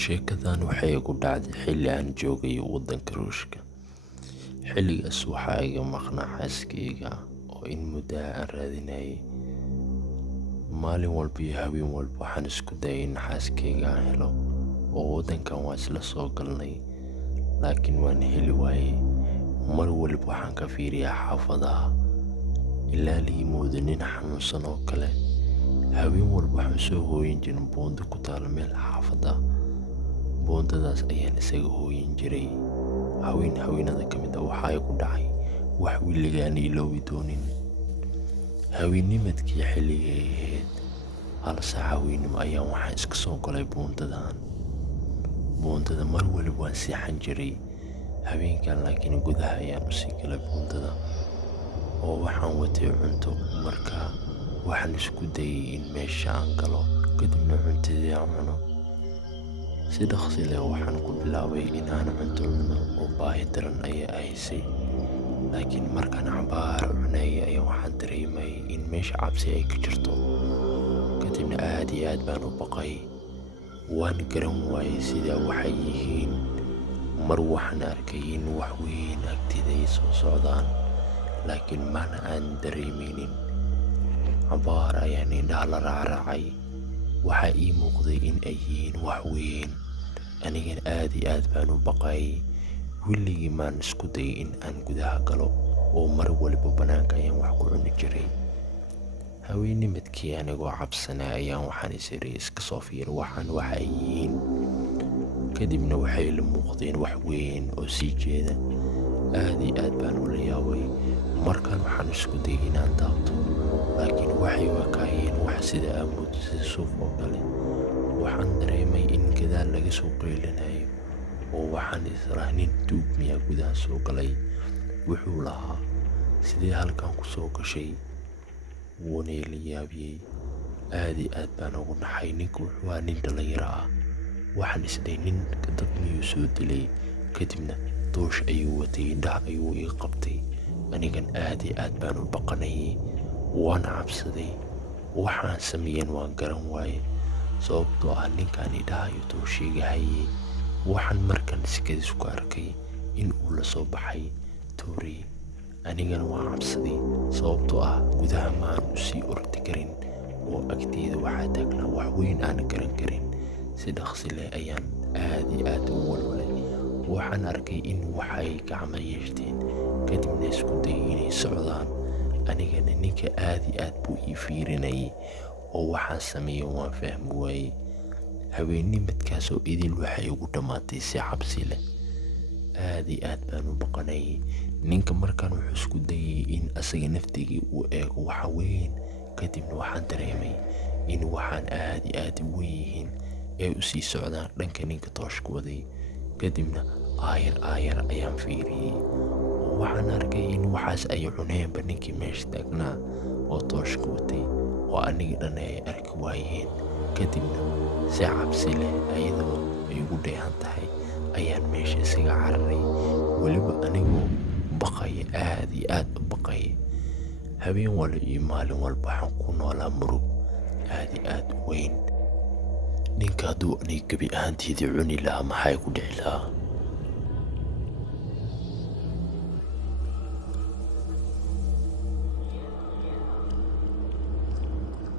Sheekadan waxay igu dhacday xilli aan joogay waddanka Ruushka. Xilligaas waxaa iga maqnaa xaaskeyga oo in muddo ah aan raadinayay. Maalin walba iyo habeen walba waxaan isku dayay in xaaskeyga aan helo, oo waddankan waan isla soo galnay, laakiin waan heli waayay. Mar walba waxaan ka fiiriyaa xaafadaha, ilaa la yimaado nin xanuunsan oo kale. Habeen walba waxaan soo hooyin jiray buundo ku taal meel xaafad ah. Buundadaas ayaan isaga hooyin jiray. Haween haweenada ka mid ah waxaa igu dhacay wax weligaa aan iloobi doonin. Haweennimadkii xilligay ahayd 1 saac haweenimo ayaan waxaan iska soo galay buundadan. Buundada mar waliba waan seexan jiray. Habeenkan laakiin gudaha ayaan u sii galay buundada, oo waxaan watay cunto. Markaa waxaan isku dayay in meesha aan galo, kadibna cuntadii aan cuno. Si dhaqsi leh waxaan ku bilaabay in aan cunto cuno, oo baahi daran ayaa haysay. Laakiin markaan cabaar cunayay ayaan waxaan dareemay in meesha cabsi ay ka jirto. Kadibna aad iyo aad baan u baqay. Waan garan waayay sida waxay yihiin. Mar waxaan arkay in wax weyn agteyda ay soo socdaan, laakiin mana aan dareemaynin. Cabaar ayaan indhaha la raacraacay. Waxaa ii muuqday in ay yihiin wax weyn. Anigan aad iyo aad baan u baqay. Weligii maan isku dayay in aan gudaha galo, oo mar waliba bannaanka ayaan wax ku cuni jiray. Haweennimadkii anigoo cabsanaya ayaan waxaan is iri iska soo fiir waxaan waxa ay yihiin. Kadibna waxay ila muuqdeen wax weyn oo sii jeeda. Aad iyo aad baan ula yaabay. Markaan waxaan isku dayay inaan daawto, laakiin waxay wakaayeen wax sida awood sida suuf oo kale. Waxaan dareemay in gadaal laga soo qaylinayo, oo waxaan israanin tuug miyaa gudaha soo galay. Wuxuu lahaa sidee halkan ku soo gashay. wuuna ila yaabiyey. Aad iyo aad baan ugu naxay. Ninku wuxuu ahaa nin dhalinyaro ah. Waxaan isdhahay ninka dad miyuu soo dilay. Kadibna doosh ayuu watay, indhaha ayuu ii qabtay. Anigan aad iyo aad baan u baqanayay. Waan cabsaday. Waxaan sameeyeen waan garan waayay, sababtoo ah ninkaan indhaha ayuu dooshiga hayay. Waxaan markan iskadiis ku arkay in uu la soo baxay Toori. Anigana waan cabsaday, sababtoo ah gudaha maan u sii ordi karin, oo agteyda waxaa taagnaa wax weyn aan garan karin. Si dhaqsi leh ayaan aad iyo aad u walwalay. Waxaan arkay in waxay gacmo yeeshteen, kadibna isku dayay inay socdaan. Anigana ninka aad iyo aad buu ii fiirinayay, oo waxaan sameeyay waan fahmi waayay. Haweennimadkaas oo idil waxay ugu dhammaatay si cabsi leh. Aad iyo aad baan u baqanayay. Ninka markaan wuxuu isku dayay in asaga naftigii uu eego waxa weyn. Kadibna waxaan dareemay in waxaan aad iyo aad u weyn yihiin ee u sii socdaan dhanka ninka tooshka waday. Kadibna aayar ayaan fiiriyay, oo waxaan arkay in waxaas ay cuneenba ninkii meesha taagnaa oo tooshka watay, oo aniga dhan ay arki waayeen. Kadibna si cabsi leh ayadoo ay ugu dheehan tahay ayaan meesha isaga cararay, weliba anigoo baqaya, aad iyo aad u baqaya. Habeen walba iyo maalin walba waxaan ku noolaa murug aad iyo aad u weyn. Ninka hadduu aniga gebi ahaanteedii cuni lahaa maxay ku dhici lahaa?